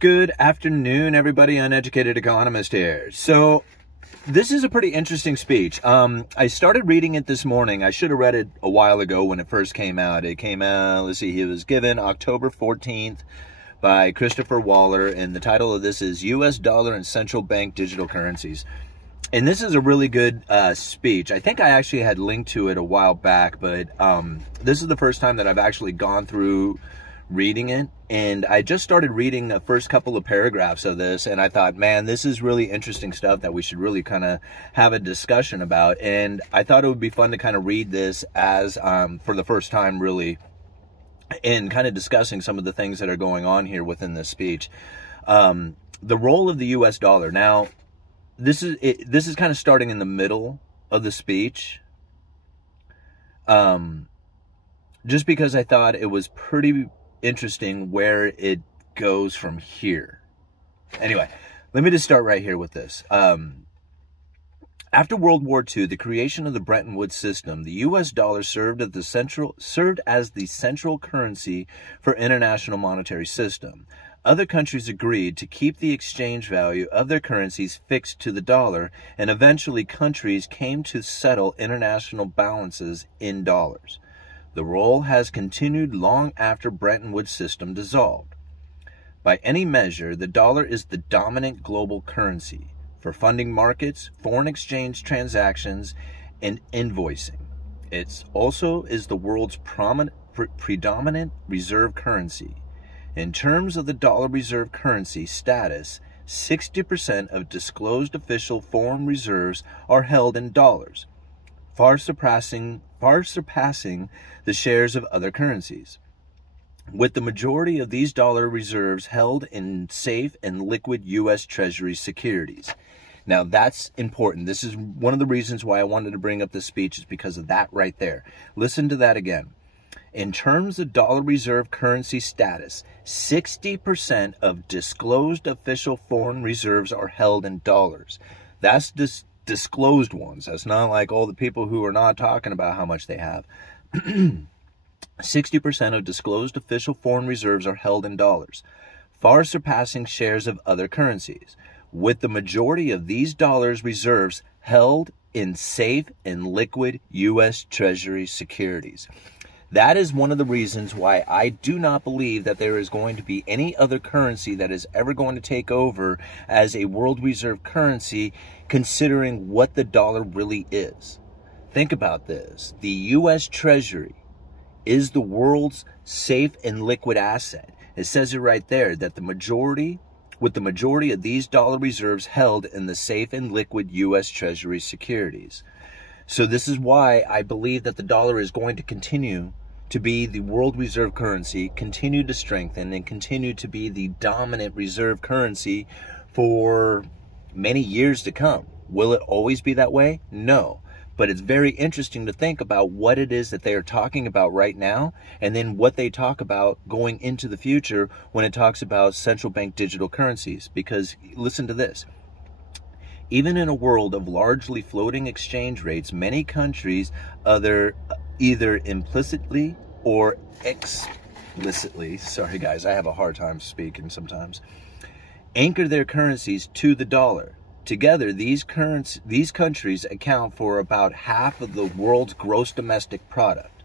Good afternoon, everybody. Uneducated Economist here. So this is a pretty interesting speech. I started reading it this morning. I should have read it a while ago when it first came out. It came out, let's see, it was given October 14th by Christopher Waller, and the title of this is U.S. Dollar and Central Bank Digital Currencies. And this is a really good speech. I think I actually had linked to it a while back, but this is the first time that I've actually gone through reading it, and I just started reading the first couple of paragraphs of this, and I thought, man, this is really interesting stuff that we should really kind of have a discussion about. And I thought it would be fun to kind of read this as for the first time, really, and kind of discussing some of the things that are going on here within this speech. The role of the U.S. dollar. Now, this is kind of starting in the middle of the speech, just because I thought it was pretty interesting where it goes from here. Anyway, let me just start right here with this. After World War II, the creation of the Bretton Woods system, the U.S. dollar served as the central currency for international monetary system. Other countries agreed to keep the exchange value of their currencies fixed to the dollar, and eventually countries came to settle international balances in dollars. The role has continued long after Bretton Woods system dissolved. By any measure, the dollar is the dominant global currency for funding markets, foreign exchange transactions, and invoicing. It also is the world's predominant reserve currency. In terms of the dollar reserve currency status, 60% of disclosed official foreign reserves are held in dollars, far surpassing the shares of other currencies, with the majority of these dollar reserves held in safe and liquid U.S. Treasury securities. Now, that's important. This is one of the reasons why I wanted to bring up this speech, is because of that right there. Listen to that again. In terms of dollar reserve currency status, 60% of disclosed official foreign reserves are held in dollars. That's disclosed ones. That's not like all the people who are not talking about how much they have. 60% of disclosed official foreign reserves are held in dollars, far surpassing shares of other currencies, with the majority of these dollars reserves held in safe and liquid U.S. Treasury securities. That is one of the reasons why I do not believe that there is going to be any other currency that is ever going to take over as a world reserve currency, considering what the dollar really is. Think about this. The U.S. Treasury is the world's safe and liquid asset. It says it right there, that the majority of these dollar reserves held in the safe and liquid U.S. Treasury securities. So this is why I believe that the dollar is going to continue to be the world reserve currency, continue to strengthen, and continue to be the dominant reserve currency for many years to come. Will it always be that way? No. But it's very interesting to think about what it is that they are talking about right now, and then what they talk about going into the future when it talks about central bank digital currencies. Because listen to this. Even in a world of largely floating exchange rates, many countries either implicitly or explicitly, sorry guys, I have a hard time speaking sometimes, anchor their currencies to the dollar. Together, these countries account for about half of the world's gross domestic product.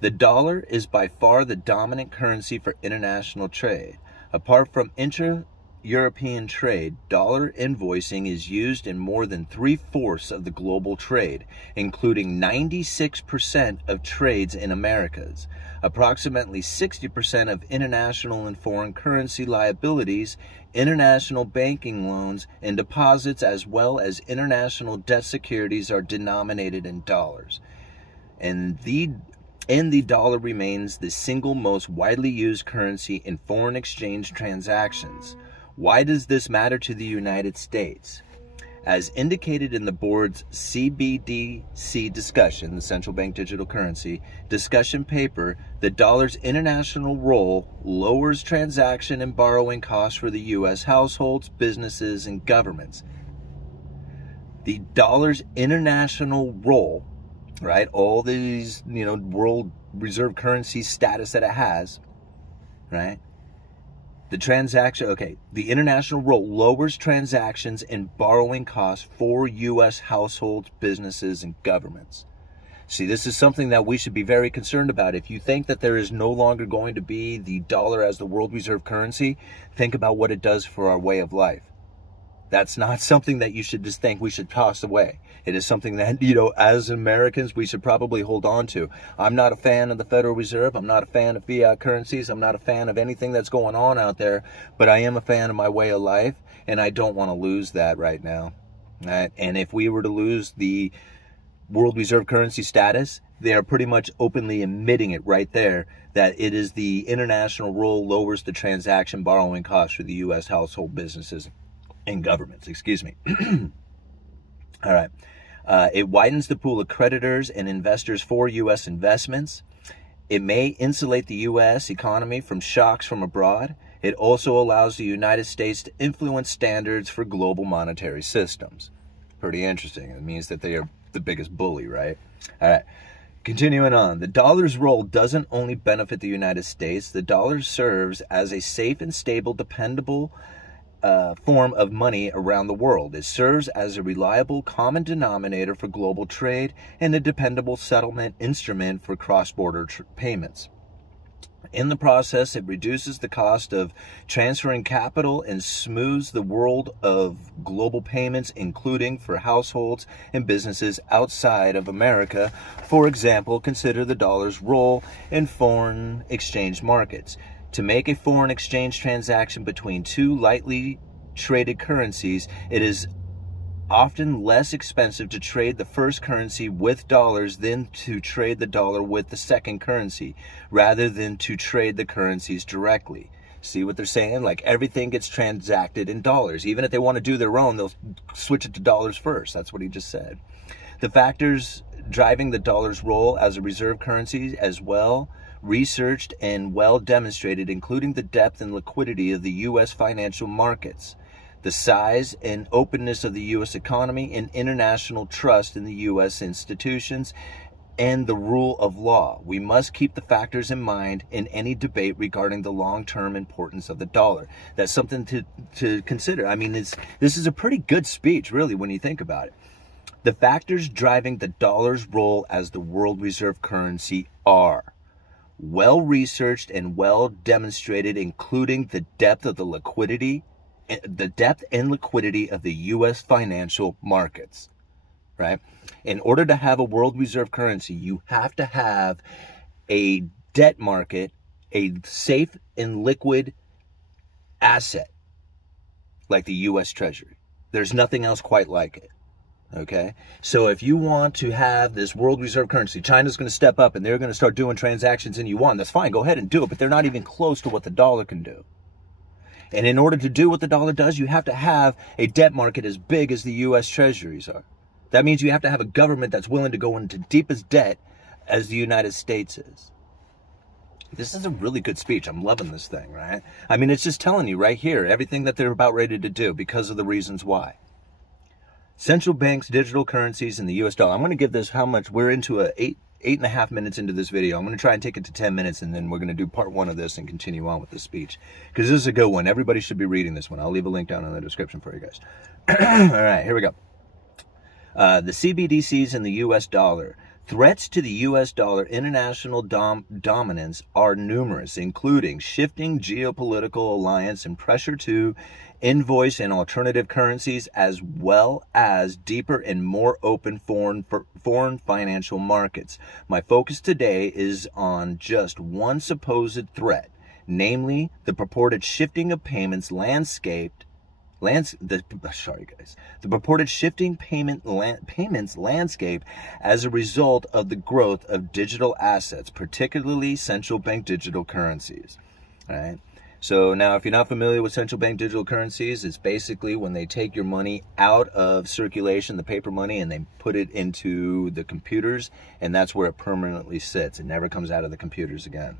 The dollar is by far the dominant currency for international trade. Apart from inter-European trade, dollar invoicing is used in more than 3/4 of the global trade, including 96% of trades in Americas. Approximately 60% of international and foreign currency liabilities, international banking loans, and deposits, as well as international debt securities, are denominated in dollars. And the dollar remains the single most widely used currency in foreign exchange transactions. Why does this matter to the United States? As indicated in the board's CBDC discussion, the Central Bank Digital Currency discussion paper, the dollar's international role lowers transaction and borrowing costs for the U.S. households, businesses, and governments. The dollar's international role, right, all these, world reserve currency status that it has, right, The international role lowers transactions and borrowing costs for U.S. households, businesses, and governments. See, this is something that we should be very concerned about. If you think that there is no longer going to be the dollar as the world reserve currency, think about what it does for our way of life. That's not something that you should just think we should toss away. It is something that, as Americans, we should probably hold on to. I'm not a fan of the Federal Reserve. I'm not a fan of fiat currencies. I'm not a fan of anything that's going on out there, but I am a fan of my way of life, and I don't want to lose that right now. Right? And if we were to lose the world reserve currency status, they are pretty much openly admitting it right there, that it is the international role lowers the transaction borrowing costs for the U.S. household businesses and governments, excuse me. All right. It widens the pool of creditors and investors for U.S. investments. It may insulate the U.S. economy from shocks from abroad. It also allows the United States to influence standards for global monetary systems. Pretty interesting. It means that they are the biggest bully, right? All right. Continuing on, the dollar's role doesn't only benefit the United States. The dollar serves as a safe and stable, dependable form of money around the world. It serves as a reliable common denominator for global trade and a dependable settlement instrument for cross-border payments. In the process, it reduces the cost of transferring capital and smooths the world of global payments, including for households and businesses outside of America. For example, consider the dollar's role in foreign exchange markets. To make a foreign exchange transaction between two lightly traded currencies, it is often less expensive to trade the first currency with dollars than to trade the dollar with the second currency, rather than to trade the currencies directly. See what they're saying? Like, everything gets transacted in dollars. Even if they want to do their own, they'll switch it to dollars first. That's what he just said. The factors driving the dollar's role as a reserve currency as well researched and well demonstrated, including the depth and liquidity of the U.S. financial markets, the size and openness of the U.S. economy, and international trust in the U.S. institutions, and the rule of law. We must keep the factors in mind in any debate regarding the long-term importance of the dollar. That's something to consider. I mean, this is a pretty good speech, really, when you think about it. The factors driving the dollar's role as the world reserve currency are well researched and well demonstrated, including the depth and liquidity of the U.S. financial markets, right? In order to have a world reserve currency, you have to have a debt market, a safe and liquid asset like the U.S. Treasury. There's nothing else quite like it. Okay, so if you want to have this world reserve currency, China's going to step up and they're going to start doing transactions in yuan. That's fine. Go ahead and do it. But they're not even close to what the dollar can do. And in order to do what the dollar does, you have to have a debt market as big as the U.S. Treasuries are. That means you have to have a government that's willing to go into deepest debt as the United States is. This is a really good speech. I'm loving this thing, right? I mean, it's just telling you right here everything that they're about ready to do because of the reasons why. Central banks, digital currencies, and the U.S. dollar. I'm going to give this how much. We're into eight and a half minutes into this video. I'm going to try and take it to 10 minutes, and then we're going to do part one of this and continue on with this speech. Because this is a good one. Everybody should be reading this one. I'll leave a link down in the description for you guys. All right, here we go. The CBDCs and the U.S. dollar. Threats to the U.S. dollar international dominance are numerous, including shifting geopolitical alliance and pressure to invoice and alternative currencies, as well as deeper and more open foreign financial markets. My focus today is on just one supposed threat, namely the purported shifting of payments the purported shifting payments landscape as a result of the growth of digital assets, particularly central bank digital currencies. All right. So now, if you're not familiar with central bank digital currencies, it's basically when they take your money out of circulation, the paper money, and they put it into the computers, and that's where it permanently sits. It never comes out of the computers again.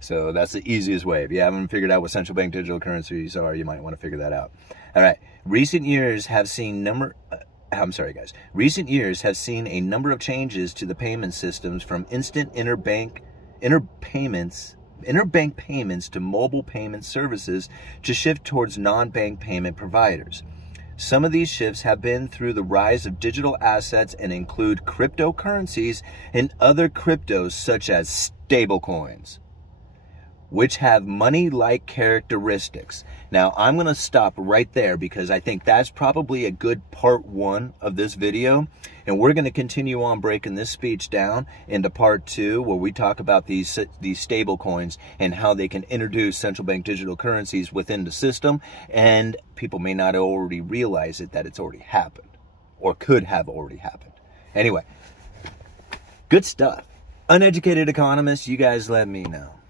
So that's the easiest way. If you haven't figured out what central bank digital currencies are, you might want to figure that out. All right. Recent years have seen a number of changes to the payment systems, from instant interpayments interbank payments to mobile payment services to shift towards non-bank payment providers. Some of these shifts have been through the rise of digital assets and include cryptocurrencies and other cryptos such as stablecoins, which have money-like characteristics. Now, I'm going to stop right there because I think that's probably a good part one of this video. And we're going to continue on breaking this speech down into part two, where we talk about these stable coins and how they can introduce central bank digital currencies within the system. And people may not already realize it, that it's already happened or could have already happened. Anyway, good stuff. Uneducated Economist, you guys let me know.